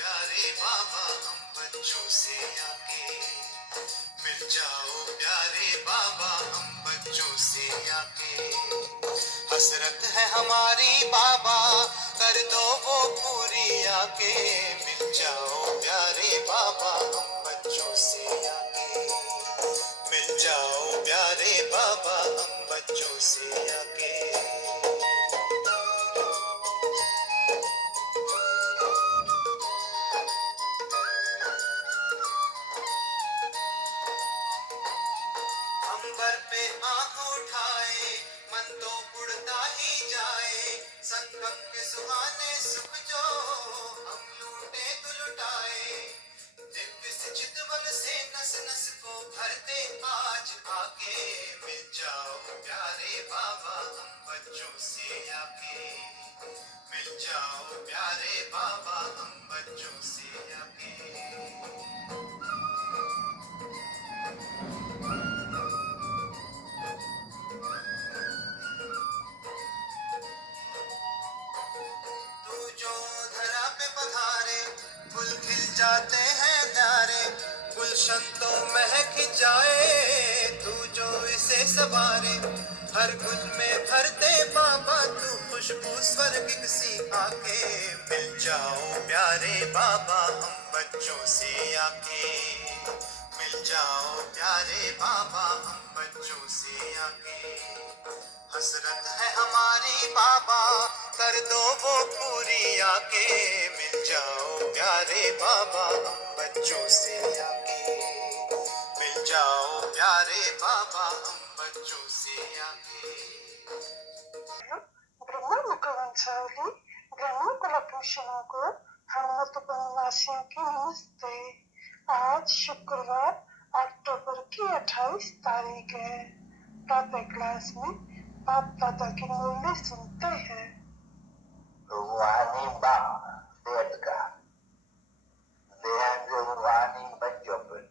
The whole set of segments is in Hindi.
प्यारे बाबा हम बच्चों से आके, मिल जाओ प्यारे बाबा हम बच्चों से आके। हसरत है हमारी बाबा कर दो वो पूरी आके, मिल जाओ प्यारे बाबा हम बच्चों से आके, मिल जाओ प्यारे बाबा हम बच्चों से आके। अंबर पे आंख उठाए मन तो उड़ता ही जाए, संगम के सुहाने सुख जो हम लूटे तो लुटाए। दिव्य से चितवन से नस नस को भरते आज आके, मिल जाओ प्यारे बाबा हम बच्चों से आके, मिल जाओ प्यारे बाबा हम बच्चों से आके। तू जो धरा पे पधारे फूल खिल जाते हैं न्यारे, गुलशन तो महक जाए तू जो इसे सवारे। हर गुल में भरते बाबा तू खुशबू स्वर्गिक सी आके, मिल जाओ प्यारे बाबा हम बच्चों से आके, मिल जाओ प्यारे बाबा हम बच्चों से आके। हसरत है हमारी बाबा कर दो वो पूरी आके, मिल जाओ प्यारे बाबा हम बच्चों से आके, मिल जाओ प्यारे बाबा हम बच्चों से आके। ब्रह्ममुख वंशावली ब्रह्मकुल भूषणों को हनुमत निवासियों की नमस्ते। आज शुक्रवार अक्टूबर की 28 तारीख है। प्रातः क्लास में बाप दादा की मूल्य सुनते हैं। रूहानी बाप पेट का बेहद रूहानी बच्चों पर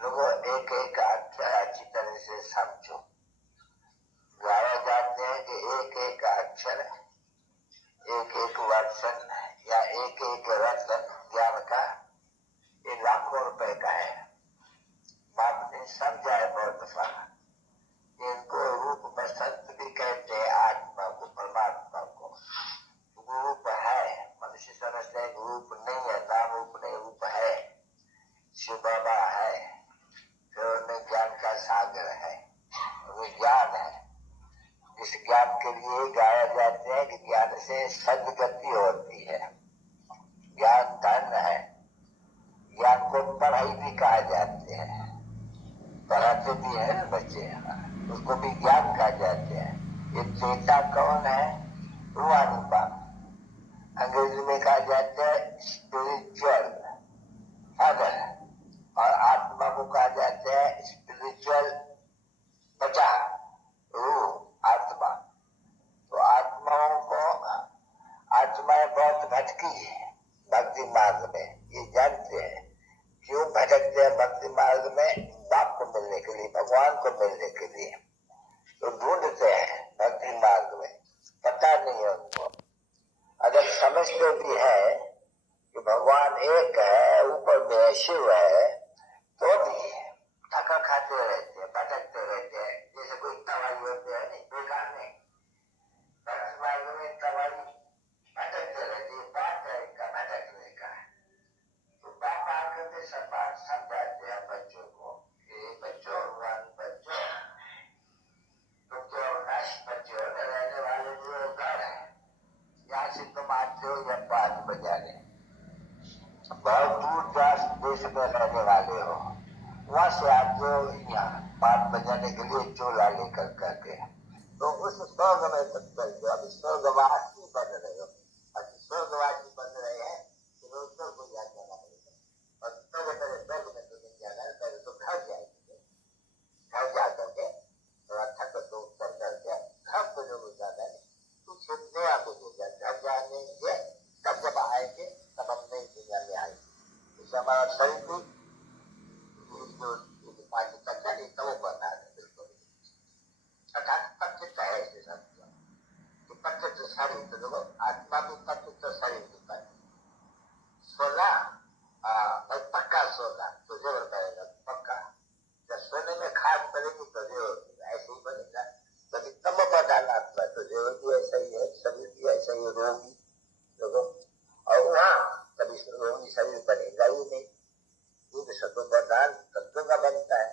लोगों एक एक अक्षर अच्छी तरह से समझो। गाया जाते हैं कि एक एक अक्षर एक एक वर्षन या एक एक रत्न ज्ञान का ये लाखों रुपए का है। बाप ने समझा है बहुत दफा। इनको रूप बसंत भी कहते हैं, आत्मा को परमात्मा को। रूप है, मनुष्य समझते हैं रूप नहीं है, नाम रूप नहीं, रूप है। शिव बाबा है, फिर उन्हें ज्ञान का सागर है, वो ज्ञान है। इस ज्ञान के लिए गाया जाते हैं कि ज्ञान से सदगति होती है। ज्ञान धन है। ज्ञान को पढ़ाई भी कहा जाते हैं, पढ़ाते भी है ना बच्चे, उसको भी ज्ञान कहा जाते हैं। ये चेता कौन है? रूहानी बाप। अंग्रेजी में कहा जाता है स्पिरिचुअल फादर, और आत्मा को कहा जाता है स्पिरिचुअल बचा, रूह आत्मा। तो आत्माओं को, आत्माएं बहुत भटकी है भक्ति मार्ग में, ये जानते हैं। क्यों भटकते हैं भक्ति मार्ग में? बाप को मिलने के लिए, भगवान को मिलने के लिए तो ढूंढते हैं भक्ति मार्ग में, पता नहीं है उनको। अगर समझते भी है कि भगवान एक है, ऊपर में शिव है, तो भी धक्का खाते रहते हैं, भटकते रहते हैं। जैसे कोई तवाई होते हैं, नहीं बेकार नहीं, भक्ति मार्ग में तवाई भटकते रहते हैं। बात है इनका भटकने का। तो बाप आकर के सब बात समझाते हैं बच्चों को कि बच्चों, बच्चों तुम तो नश बच्चे हो, रहने वाले जो घर है, यहाँ से तुम आते हो या 5 बजाने, बहुत दूर देश में रहने वाले हो, वहां से आते हो यहाँ 5 बजाने के लिए चोला लेकर करके। तो उस स्वर्ग में तक चलते हो। अभी स्वर्गवासी बन रहे हो, अभी स्वर्गवासी बन रहे हैं, तो स्वर्ग को याद करना पड़ेगा। और पहले पहले स्वर्ग में तो नहीं जाना है, पहले तो घर जाएंगे। घर जा करके थोड़ा थक तो उत्तर करके घर को जरूर जाना है, कुछ नया मिलेगा। घर जाएंगे तब जब आएंगे तब हम नई दुनिया में आएंगे। इससे हमारा शरीर भी जो 5 कच्चा नहीं तो वो बना है बिल्कुल। अर्थात पच्चित है ऐसे सब कि पच्चित शरीर तो देखो, आत्मा भी पच्चित, शरीर भी पच्चित। 16 कोई शरीर बनेगा ही नहीं। दूध सत्व प्रधान तत्वों का बनता है।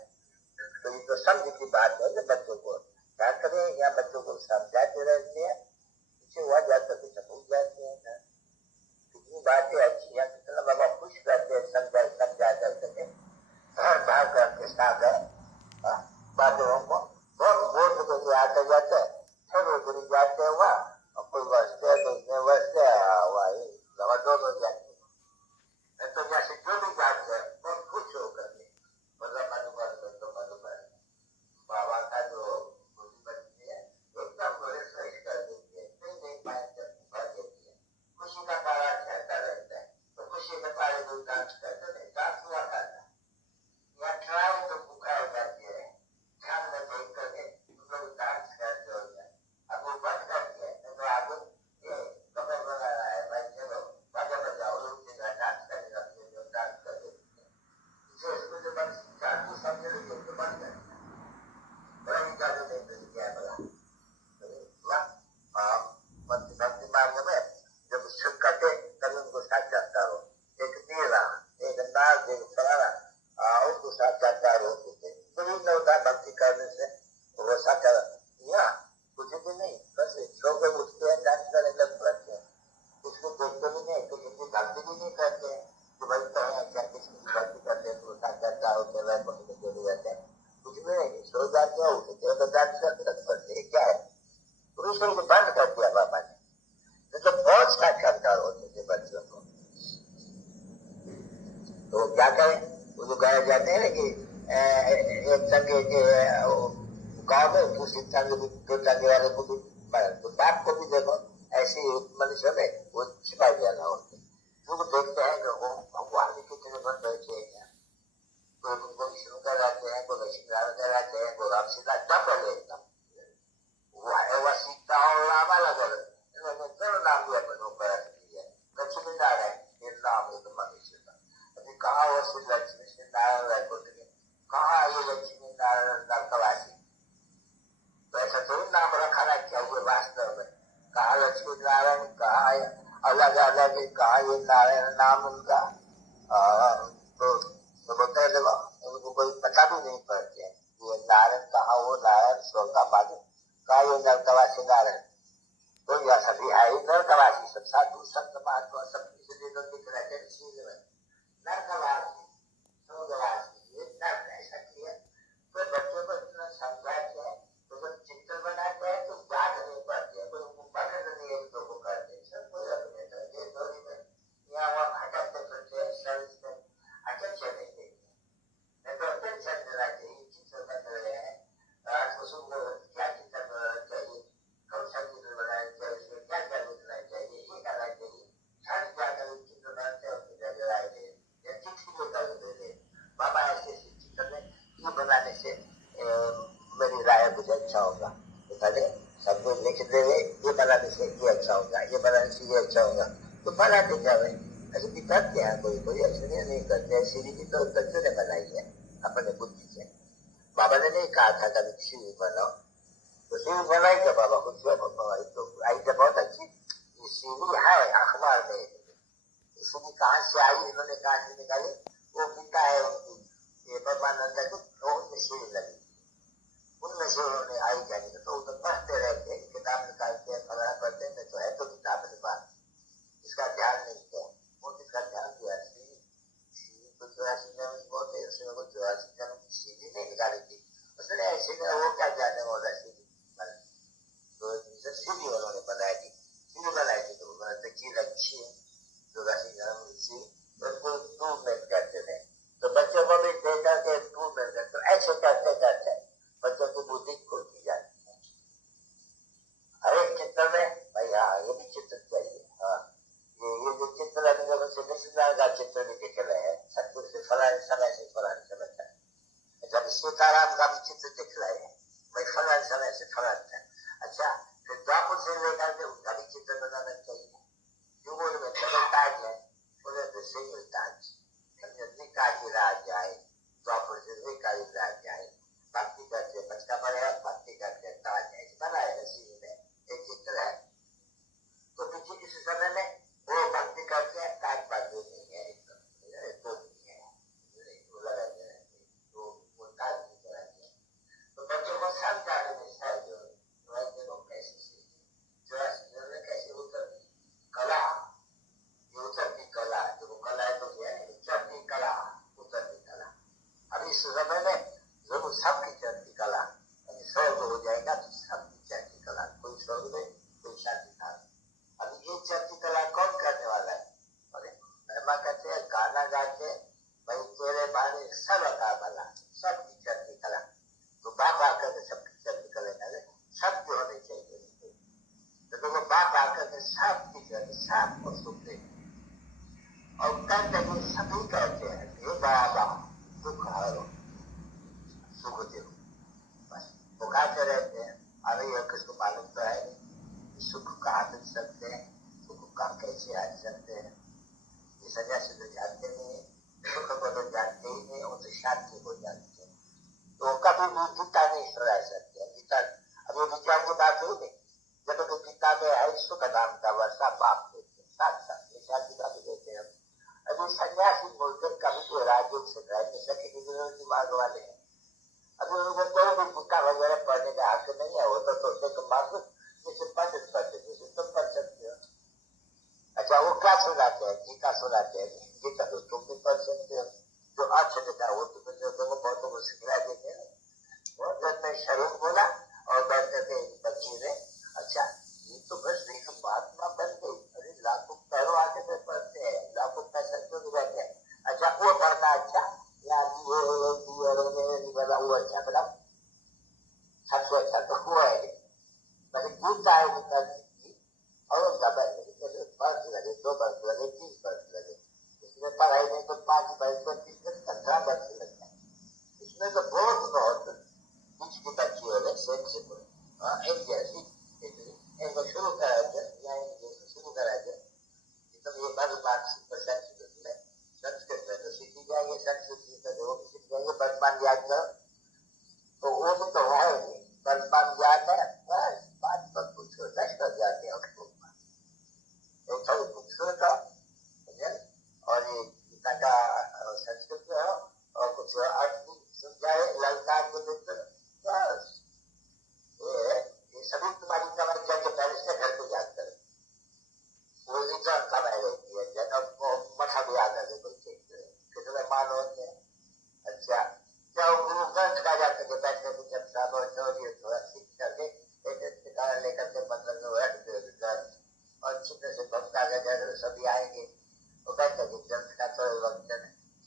तो ये तो समझ की बात है कि बच्चों को क्या करें, या बच्चों को समझाते रहते हैं, पीछे हुआ जाता तो समझ जाते हैं ना। कितनी बातें अच्छी है, कितना बाबा खुश रहते हैं समझा करके भाग करके साथ है बातों को बहुत बोध करके आते जाते हैं, फिर वो दिन जाते हुआ और कोई वस्ते देखने वस्ते वही जबरदस्त हो जाते हैं। तो जैसे जो भी जाते हैं बहुत खुश होकर मतलब मधुबन बाबा का जो बुद्धि बनती है एकदम बड़े फ्रेश कर देती है, नहीं पाए भर देती है, खुशी का तारा चलता रहता है। तो खुशी के तारे जो डांस करते हैं, डांस हुआ करता है या ट्राई तो भूखा हो जाती है, ध्यान में देख करके तुम लोग डांस करते हो गया, अब वो बंद कर दिया तो आगे ये कमर बना रहा है भाई, चलो बाजा बजाओ, लोग डांस करने लगते हैं, डांस कर देते हैं। इसे इसको जो बंद चाकू समझ लीजिए तो बंद कर बड़ा ही चालू नहीं मिल गया बड़ा भक्ति मार्ग में जब सुख करते तभी उनको साक्षात्कार हो। एक नीला एक नाग एक फलाना उनको साक्षात्कार होते थे, बड़ी नवता भक्ति करने से वो साक्षात या कुछ भी नहीं, बस सो गए उठते हैं डांस करने लग पड़ते हैं, उसको देखते भी नहीं, तो उनकी भक्ति भी नहीं करते हैं कि भाई तो क्या किसी भक्ति करते हैं तो साक्षात्कार होते हैं चले जाते हैं, कुछ भी नहीं, सो जाते हैं उठते हैं डांस करते लग पड़ते हैं। क्या है पुरुष को बंद कर दिया बाबा ने, तो बहुत साक्षात्कार होते थे बच्चों को। तो क्या करें, वो जो गाए जाते हैं ना कि एक संगे के गाँव में दूसरी संगे दो संगे वाले को भी तो बाप को भी देखो ऐसी मनुष्य में वो छिपा गया ना होते, वो देखते हैं कि वो भगवान जी कितने बन बैठे हैं, कोई उनको विष्णु कराते हैं, कोई लक्ष्मी नारायण कराते हैं, कोई राम सीता डबल एकदम वह सीता और राम अलग अलग दोनों नाम भी अपन ऊपर है, लक्ष्मी नारायण ये नाम एक मनुष्य का। अभी कहा वो श्री लक्ष्मी श्री नारायण रायपुर के कहा ये लक्ष्मी नारायण नरकवासी, तो ऐसा थोड़ी नाम रखाना चाहिए वास्तव में, कहा लक्ष्मी नारायण कहा अलग अलग कहा ये नारायण नाम उनका तो बोलते हैं उनको कोई पता भी नहीं पड़ते ये नारायण कहा वो नारायण स्व का मालिक कहा ये नरकवासी नारायण, तो यह सभी है ही नरकवासी, सब साधु संत महात्मा सब इसलिए तो दिख रहे हैं शील में नरकवासी स्वर्गवासी ये नर्क ऐसा किया। तो बच्चों को इतना समझाते हैं तो जब चिंतन बनाते हैं तो याद नहीं पड़ते हैं, कोई उनको पकड़ नहीं एक दो को करते हैं, सब कोई अपने तरह थोड़ी में यहाँ वहाँ भटकते फिरते हैं, सर्विस में अटेंशन नहीं देते, नहीं तो अटेंशन देना चाहिए। चित्र बन रहे हैं उसको क्या चित्र बनाना चाहिए, कौन सा चित्र बनाना चाहिए, उसमें क्या क्या लिखना चाहिए, ये करना चाहिए, हर जाकर चित्र बनाते हैं उसकी जगह आए थे या चिट्ठी लेकर दे दे बाबा ऐसे चित्र में ये बनाने से मेरी राय कुछ अच्छा होगा, तो पहले सब कुछ लिख दे ये बनाने से ये अच्छा होगा, ये बनाने से ये अच्छा होगा, तो बनाते जाए। ऐसे भी करते हैं कोई कोई, ऐसे नहीं करते, सीढ़ी भी तो बच्चों ने बनाई है अपने बुद्धि से, बाबा ने नहीं कहा था कभी सीढ़ी बनाओ, तो सीढ़ी बनाई तो बाबा को तो आई तो बहुत अच्छी सीढ़ी है अखबार में, सीढ़ी कहाँ से आई इन्होंने कहा से निकाली, वो पिता है उनकी ये परमानंद को उनमें सीढ़ी लगी, उनमें से उन्होंने आई जाने तो उधर पढ़ते रहते हैं, किताब निकालते हैं फलाना करते हैं, तो है तो किताब के पास इसका ध्यान नहीं किया, वो किसका ध्यान दिया तो 84 जन्म बहुत है, उसने को 84 जन्म की सीढ़ी नहीं निकाली थी, उसने ऐसे में वो क्या जाने वाला सीढ़ी तो सीढ़ी उन्होंने बनाई थी, सीढ़ी बनाई थी तो उन्होंने चीज अच्छी है 84 जन्म की सीढ़ी, उनको इम्प्रूवमेंट करते थे, तो बच्चों को भी देखा के इम्प्रूवमेंट करते, तो ऐसे करते करते बच्चों की बुद्धि खुलती जाती है। हर एक चित्र में भाई हाँ ये भी चित्र चाहिए, हाँ ये जो चित्र अभी जब से का चित्र भी दिख रहे हैं, सत्पुर से फलाने समय से फलाने समय तक, जब सीताराम का भी चित्र दिख रहे हैं भाई फलाने समय से फलाने तक, अच्छा फिर द्वापुर से लेकर के उनका भी चित्र बनाना चाहिए, युगों में ताज है उन्हें तो सिंगल ताज काजी राज जाए, द्वापुर से काजी राज जाए, भक्ति करते बचका पड़ेगा, भक्ति करते ताज है बनाए नसीब में एक चित्र है, तो पीछे इस समय में वो भक्ति करते हैं ताज बाजू नहीं है, गाना गाते भाई तेरे बारे सब का भला सब टीचर निकला तो बाप आकर के सब टीचर निकले सब जो होने चाहिए तो देखो बाप आकर के सब टीचर सबको सुख दे और कहते हैं सभी कहते हैं हे बाबा दुख हरो सुख दो बस पुकारते रहते हैं। अरे यह किसको मालूम तो है नहीं सुख कहाँ मिल सकते हैं सुख कहाँ कैसे आ सकते हैं। ये सन्यासी तो जानते नहीं है सुख को तो जानते ही नहीं और तो शांति को जानते हैं तो कभी भी गीता नहीं सुना सकते गीता अभी विचार की बात हुई नहीं जब तो गीता में है सुख नाम का वर्षा पाप देते साथ साथ ये शादी का भी देते हैं। अभी सन्यासी बोलते कभी तो राज्य से राज्य सके दिमाग वाले हैं अभी उनको कोई भी गीता वगैरह पढ़ने का हक नहीं है वो तो सोचते तो मांगो जैसे पंडित पढ़ते जैसे तुम पढ़ सकते हो। अच्छा वो क्या सुनाते हैं गीता सुनाते हैं गीता तो तुम भी पढ़ सकते हो जो अच्छे देता है वो तुम्हें बहुतों को सिखला देते हैं। वो जब मैं शरीर बोला और बैठते थे बच्ची ने अच्छा ये तो बस एक महात्मा बन गई अरे लाखों पैरों आके पे पढ़ते हैं लाखों पैसा क्यों नहीं रहते हैं। अच्छा वो पढ़ना अच्छा या निकला वो अच्छा बना सबसे अच्छा तो हुआ है मैंने गीता है गीता की और उनका वर्ष लगे 2 वर्ष लगे 3 वर्ष लगे इसमें पढ़ाई में तो 5 वर्ष 30 वर्ष 15 वर्ष लगता है इसमें तो बहुत बीच की बच्चियों ने एक जैसी इनको शुरू करा दे तो ये वर्तमान संस्कृत में तो सीखी जाएंगे संस्कृत का जो सीख जाएंगे वर्तमान याद करो तो वो भी तो है वर्तमान याद है बस 5 पर पूछो 10 पर जाते हैं एक थोड़ी खूबसूरत हो और ये गीता का संस्कृत में हो और कुछ अर्थ भी समझाए ललकार को देकर बस ये सभी तुम्हारी कमाई जाके पहले से घर को याद करो वो रिटर्न कमाई रहती है जब मठा भी आकर के कोई कितने मान होते हैं। अच्छा जब गुरु ग्रंथ का जाकर के बैठने को जब साहब और चौधरी थोड़ा सीख करके एक कारण लेकर के मतलब में बैठ ग्रंथ और चित्र से भक्ता का सभी आएंगे तो बैठे ग्रंथ का थोड़ा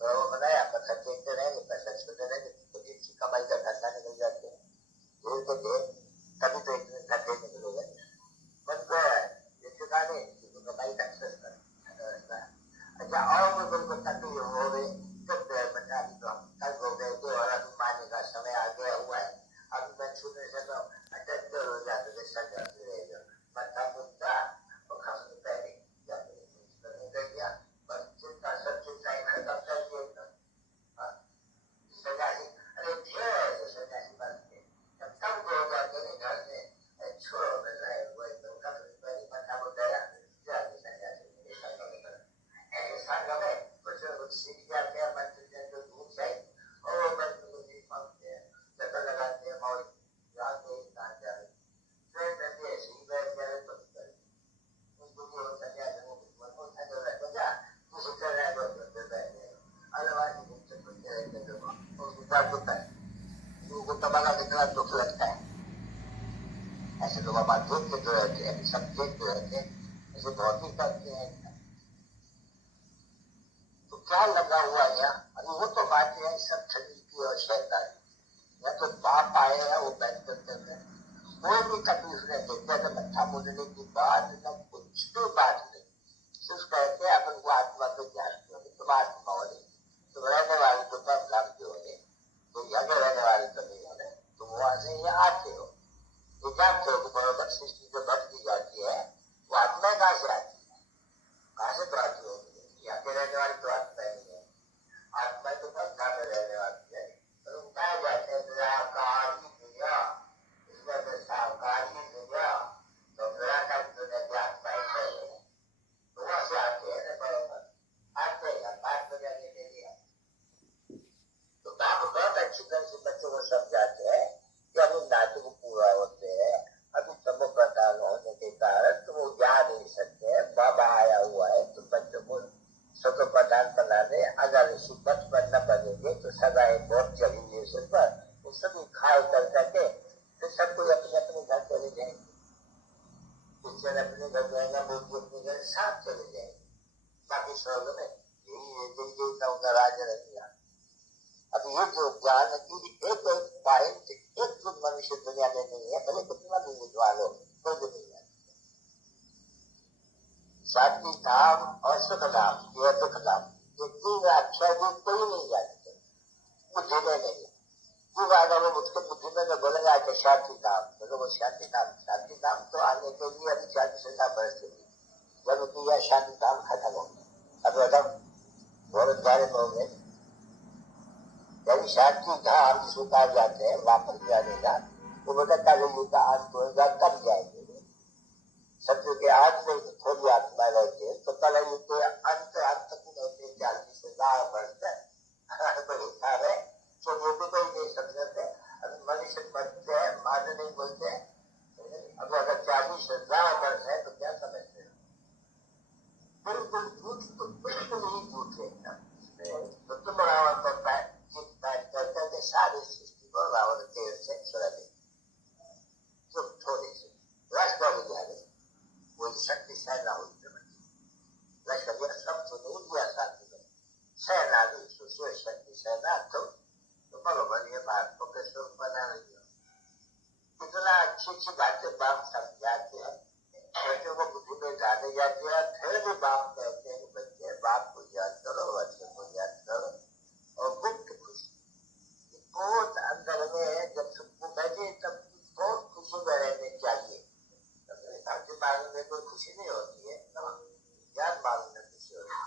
वो बनाया पत्थर देखते रहेंगे पैसा छूते रहेंगे तो अच्छी कमाई का धंधा निकल जाते हैं धीरे के धीरे कभी तो इतने धंधे निकलेगा बनता है ये चुकाने कमाई का व्यवस्था। अच्छा और भी बिल्कुल तकलीफ हो गई जब बता दी तो हम कल हो गए थे और अभी मारने का समय आ गया हुआ है अभी मैं छूने से तो अटैक हो जाते थे सर जाते रहेगा मत्था मुद्दा और खाने पहले कर दिया बस चिंता सब चिंता खत्म कर दिया सन्यासी अरे थे ऐसे सन्यासी बनते जब तब हो जाते हैं घर में छोड़ो में रहे हुए तो कभी पहले मत्था मुद्दा जाते सन्यासी ऐसे संग में कुछ सीख जाते हैं मंत्र जो दूर से और मंत्र को नहीं मांगते हैं जगह लगाते हैं और जाते कहाँ जा रहे ट्रेन में ऐसे ही बैठ जा रहे तो उनको भी हो सन्यासी को उठा कर रखो जा किसी तरह को बैठे अदरवाइज मुझसे कुछ रहते लोग और गुजार होता है लोगों को तबाला कितना दुख लगता है ऐसे लोग हमारे देखते जो रहते हैं सब देखते रहते हैं ऐसे बहुत ही करते हैं। तो क्या लगा हुआ यहाँ अभी वो तो बात है सब शरीर की और शैतान या तो बाप आए हैं वो बैठ करते हैं कोई भी तकलीफ नहीं देखते तो मत्था मुड़ने की बात न कुछ भी बात नहीं सिर्फ कहते हैं अपन को आत्मा को जानते हो तुम आत्मा हो रही तुम रहने वाले तो पर नाम के हो रहे तो यहाँ रहने वाले तो नहीं हो रहे तुम वहां से यहाँ आते हो तो जानते हो कि बरोबर सृष्टि जो बढ़ती जाती है वो आत्मा कहाँ से आती है कहाँ से तो आती होगी यहाँ के रहने वाली तो आत्मा नहीं है आत्मा तो बस कहाँ में रहने वाली है तो कहा जाते हैं निराकारी दुनिया इसमें तो साकारी दुनिया तो निराकारी दुनिया की आत्मा है तो वहां से आते हैं ना बरोबर आते हैं बात को जाने के लिए तो बाप बहुत अच्छी तरह से बच्चों को समझाते हैं कि अभी नाटक पूरा होते हैं अभी तमो प्रधान होने के कारण तुम वो जा नहीं सकते बाबा आया हुआ है तुम बच्चों को सतो प्रधान ये जो ज्ञान की एक पॉइंट एक जो मनुष्य दुनिया में नहीं है, भले कितना भी विद्वान हो, कोई भी नहीं है। शांति धाम और सुख धाम, यह दुख धाम, ये तीन अक्षर भी कोई नहीं जानते, बुद्धि में नहीं। वो अगर वो मुझको बुद्धि में बोलेगा कि शांति धाम, तो वो शांति धाम तो आने के लिए अभी 40,000 वर्ष होगी, जब कि यह शांति धाम खत्म हो गया। अब एकदम बहुत सारे लोग हैं, जब शांति धाम जिसको कहा जाते हैं वापस जाने का, वो बताता है युग का अंत होगा, कब जाएंगे सत्य के आज में थोड़ी आत्मा रहती है, तो कल युग के अंत तक रहते 40,000 वर्ष है, तो वो भी कोई नहीं समझते। अभी मनुष्य बनते हैं, मान नहीं बोलते। अब अगर 40,000 वर्ष है तो क्या समझते हैं? बिल्कुल झूठ, तो बिल्कुल ही झूठ है। तो तुम रावण को करते सारी सृष्टि को रावण देव से छोड़ा दे, तुम थोड़े से राष्ट्र हो जाए, कोई शक्ति सेना हुई लश्कर सब तो नहीं दिया साथी में, सेना भी सुशील शक्ति सेना तो बराबर ये बात को कैसे बना रही हो। इतना अच्छी बातें बाप समझाते हैं, बच्चों को बुद्धि में डाले जाते हैं, फिर भी बाप कहते हैं कि बच्चे बाप को याद करो, बच्चे को याद करो और गुप्त खुशी बहुत अंदर में जब सबको बैठे तब बहुत खुशी में रहने चाहिए। दिमाग में कोई खुशी नहीं होती है, याद मालूम में खुशी होती है।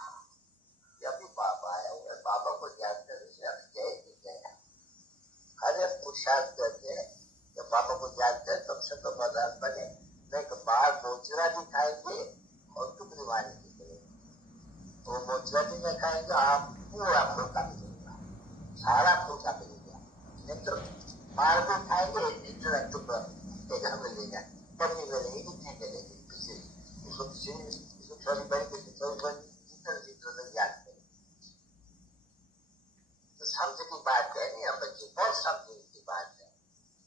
जब भी बाबा आया हुआ है, बाबा को याद करने से आप जय हर एक पुरुषार्थ करते हैं, जब बाबा को जानते हैं तब से तो मदद बने, नहीं तो बाहर मोचरा भी खाएंगे और टुकड़ी मारी भी करेंगे। तो मोचरा भी नहीं खाएंगे, आप पूरा फूका मिलेगा, सारा फूका मिलेगा, नहीं तो बाहर भी खाएंगे, इतना टुकड़ा मिलेगा, कमी मिलेगी, इतनी मिलेगी, थोड़ी बड़ी जितना याद करें। तो समझ की बात है नहीं, हम बच्चे बहुत समझने की बात है,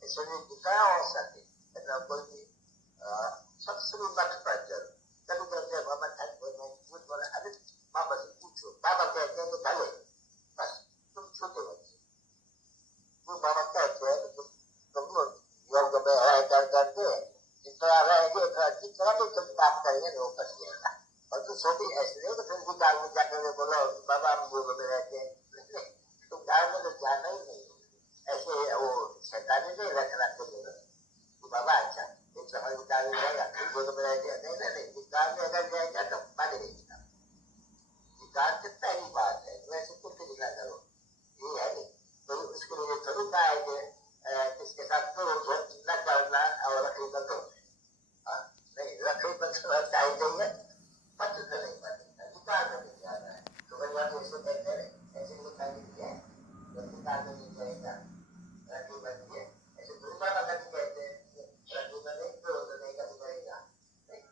इसलिए जितना हो सके इतना कोई भी सबसे भी मत पर जरूर कभी कहते बाबा झूठ बोला, अरे बाबा से पूछो, बाबा कहते हैं भले बस तुम छोटे बच्चे, वो बाबा कहते हैं तुम योग में रह करके जितना रहेंगे जितना भी तुम काम करेंगे वो कर दिएगा। और तो छोटी ऐसे नहीं तो फिर भी गाँव में जाकर बोलो बाबा हम योग में रहते हैं, तो गाँव में तो जाना ही नहीं, ऐसे वो शैतानी नहीं रखना चाहिए कि बाबा अच्छा एक समय गाँव में जाएगा योग में रह गया, नहीं गाँव में अगर जाएगा तो माने रहेगा। गाँव की पहली बात है, वैसे कुछ नहीं ना करो, ये है नहीं तो उसके लिए थोड़ी कहा है कि इसके साथ तो न करना और रखी बंद हो नहीं, रखी बंद चाहिए पत्र तो नहीं पड़ेगा, दुकान में नहीं जाना है, तो भैया ऐसे कहते हैं ऐसे दुकान में दिया जब दुकान में नहीं जाएगा रखी बंद है, ऐसे दुर्गा का कहते हैं रखी बंद नहीं तो नहीं का जाएगा नहीं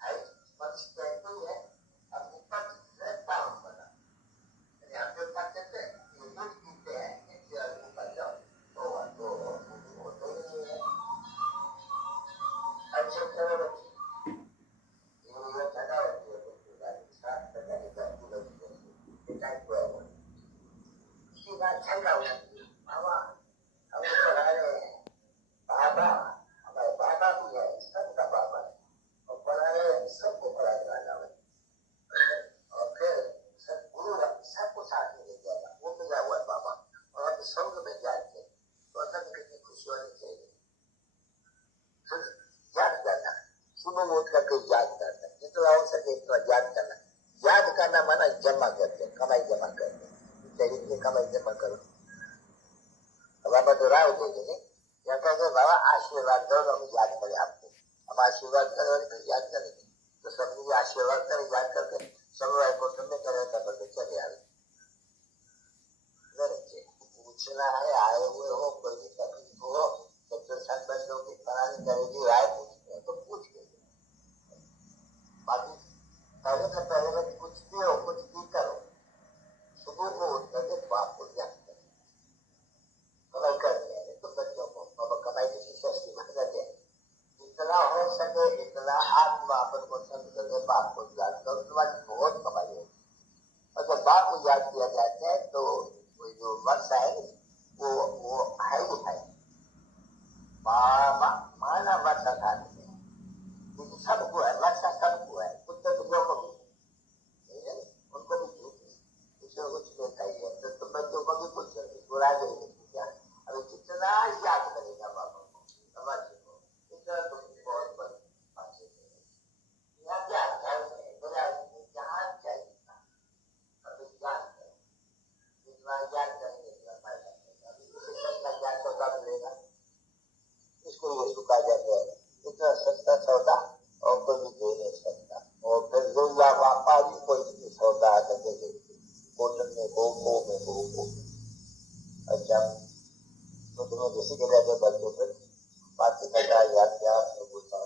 है, मनुष्य कहते ही है अपने पत्र से काम बना, यहाँ पे पत्र से ये दूध पीते हैं ऊपर जाओ तो नहीं है अच्छे करो बच्चे याद करना माना जमा करते कमाई जमा करते इतनी कमाई जमा करो। अब हम तो राह देंगे या कहते बाबा आशीर्वाद दो हम याद करें आपको, हम आशीर्वाद करें तो याद करेंगे, तो सब मुझे आशीर्वाद करें याद करके सब को सुनने करें तब चले आए पूछना है आए हुए हो कोई भी तकलीफ हो तो संघर्ष की करानी करेगी राय पूछते तो पूछ के बाकी पहले से पहले कुछ भी हो कुछ भी करो सुबह को उठ करके बाप को याद करें, कमाई करनी है तो बच्चों को बाबा कमाई की सस्ती बना दे, जितना हो सके इतना आत्मा अपन को समझ करके बाप को याद करो, तुम्हारी बहुत कमाई होगी। और जब बाप को याद किया जाता है तो कोई जो वत्स है वो है ही है। माना वत्स था क्योंकि सबको है, वत्स सबको है, कुत्ते बिल्लियों को भी, उनको भी इसमें कुछ लेता ही है। तो बच्चों को भी कुछ बुरा नहीं क्या, अभी कितना याद करेगा बाबा को, समझ लो इतना तो बहुत बड़ी बात है। यहाँ क्या घर है बड़ा, जहाँ चाहिए अभी ज्ञान है, जितना ज्ञान करेंगे उतना फायदा होगा। अभी का ज्ञान तो कब मिलेगा, इसको ये चुका जाता है। इतना सस्ता सौदा और कोई भी दे नहीं सकता। और फिर रोजा बापा भी कोई सौदा आकर दे देते कोटन में गो। अच्छा तो तुम्हें जैसे के लिए बच्चों पर बात करता याद क्या गुस्सा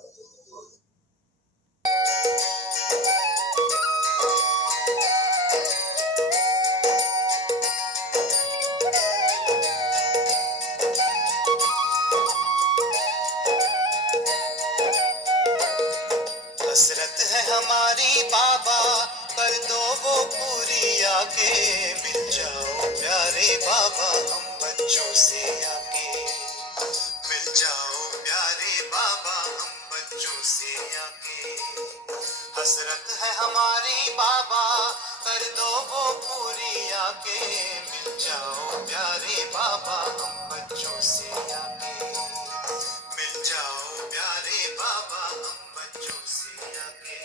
हसरत है हमारी बाबा, कर दो वो पूरी आके, मिल जाओ प्यारे बाबा हम बच्चों से आके, मिल जाओ प्यारे बाबा हम बच्चों से आके। हसरत है हमारी बाबा, कर दो वो पूरी आके, मिल जाओ प्यारे बाबा हम बच्चों से आके, मिल जाओ प्यारे बाबा हम बच्चों से आके।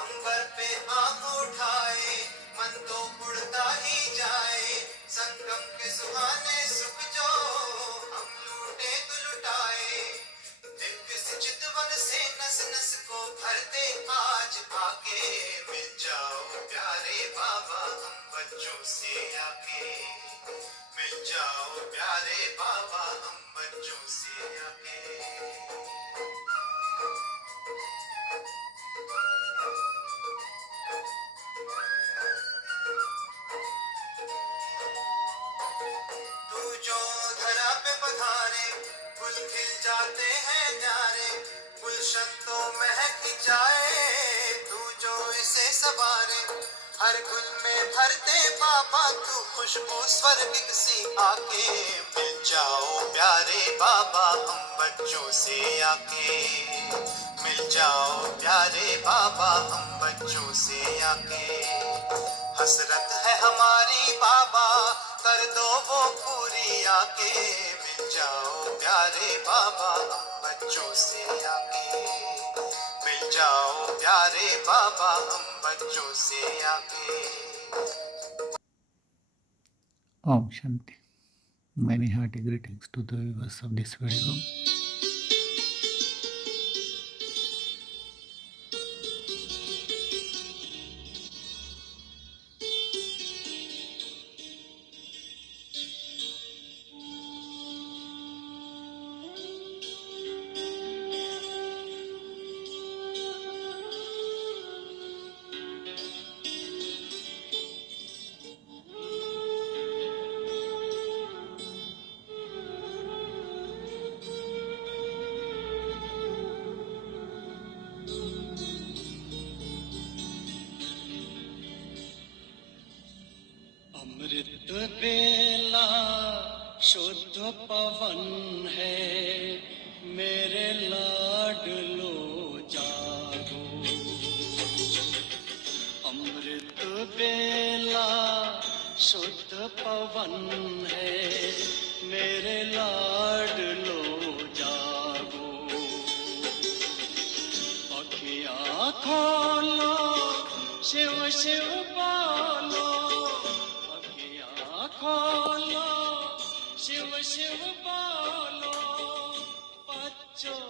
अंबर पे आंख उठाए, मन तो उड़ता ही जाए, संगम के सुहाने सुख जो हम लूटे तो लुटाए, दिव्य से चितवन से नस नस को भरते आज आके, मिल जाओ प्यारे बाबा हम बच्चों से आके, मिल जाओ प्यारे बाबा हम बच्चों से आके। तू जो धरा पे पधारे, फूल खिल जाते हैं न्यारे, गुलशन तो महक जाए, तू जो इसे सवारे, हर गुल में भरते बाबा तू खुशबू स्वर्गिक सी आके, मिल जाओ प्यारे बाबा हम बच्चों से आके, मिल जाओ प्यारे बाबा हम बच्चों से आके। हसरत है हमारी बाबा, कर दो वो पूरी आके, मिल जाओ प्यारे बाबा हम बच्चों से आके, मिल जाओ प्यारे बाबा हम बच्चों से आके। Om Shanti. Many hearty greetings to the viewers of this video. अमृत बेला शुद्ध पवन है, मेरे लाडलो जागो। अमृत बेला शुद्ध पवन है, मेरे लाडलो जागो। अखियाँ खोलो शिव शिव बोलो, खोलो शिव शिव बोलो, बच्चों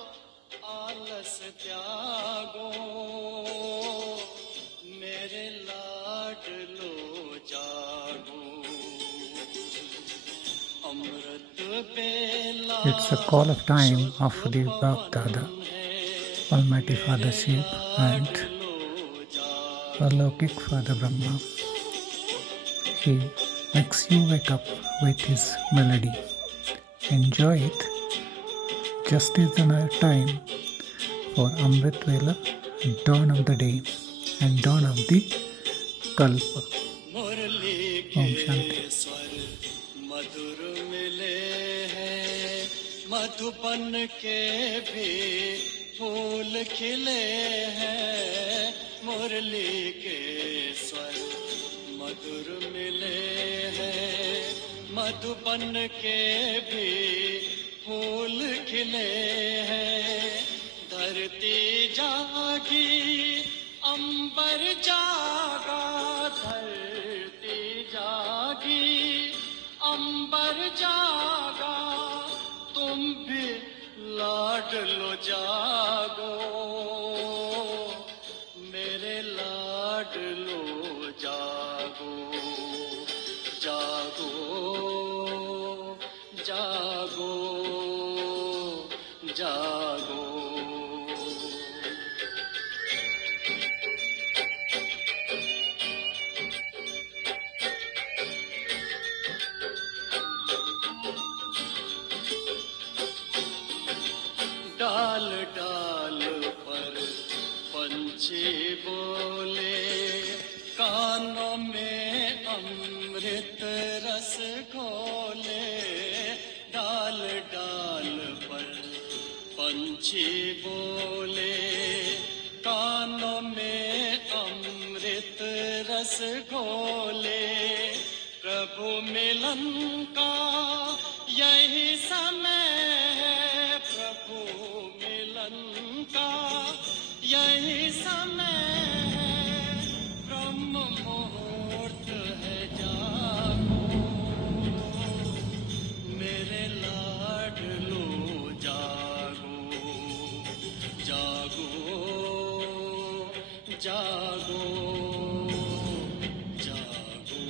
आलस त्यागो, मेरे लाडलो जागो। अमृत बेला It's a call of time of the Bapdada, Almighty Father Shiv and Alokik Father Brahma. He makes you wake up with his melody. Enjoy it just is the time for Amrit Vela, dawn of the day and dawn of the Kalpa. Murali Om Shanti. के स्वर मधुर मिले हैं, मधुबन के भी फूल खिले हैं। मुरली के स्वर मधुर मिले हैं, मधुबन के भी फूल खिले हैं। धरती जागी अंबर जागा, धरती जागी अंबर जागा, तुम भी लाडलो जागो, मेरे लाडलो जागो, जागो जागो जागो। डाल डाल पर पंछी बोले, कानों में अमृत रस घोले। डाल डाल पर पंछी बोले, कानों में अमृत रस घोले। प्रभु मिलन का यही समय है, प्रभु मिलन का यही समय है। ब्रह्म मुहूर्त है, जागो मेरे लाडलो जागो, जागो जागो जागो।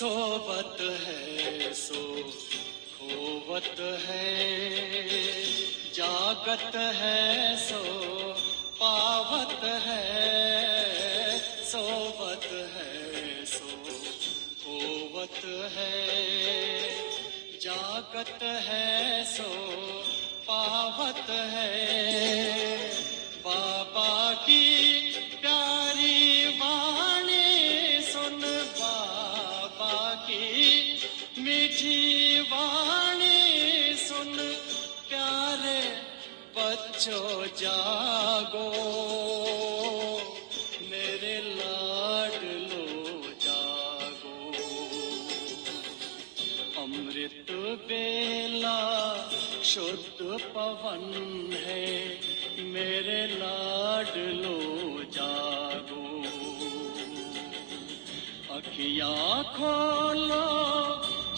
सोवत है सो खोवत है, जागत है सो पावत है। सोवत है सो खोवत है, जागत है सो पावत है। बाबा की प्यारी वाणी सुन, बाबा की मीठी वाणी सुन, प्यारे बच्चों जागो, मेरे लाडलो जागो। अमृत बेला शुद्ध पवन है, मेरे लाडलो जागो। अखियाँ खोलो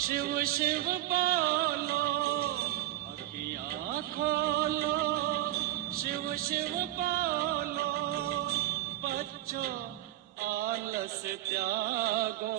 शिव शिव बोलो, अखियाँ खोलो शिव शिव बोलो। बच्चों आलस त्यागो,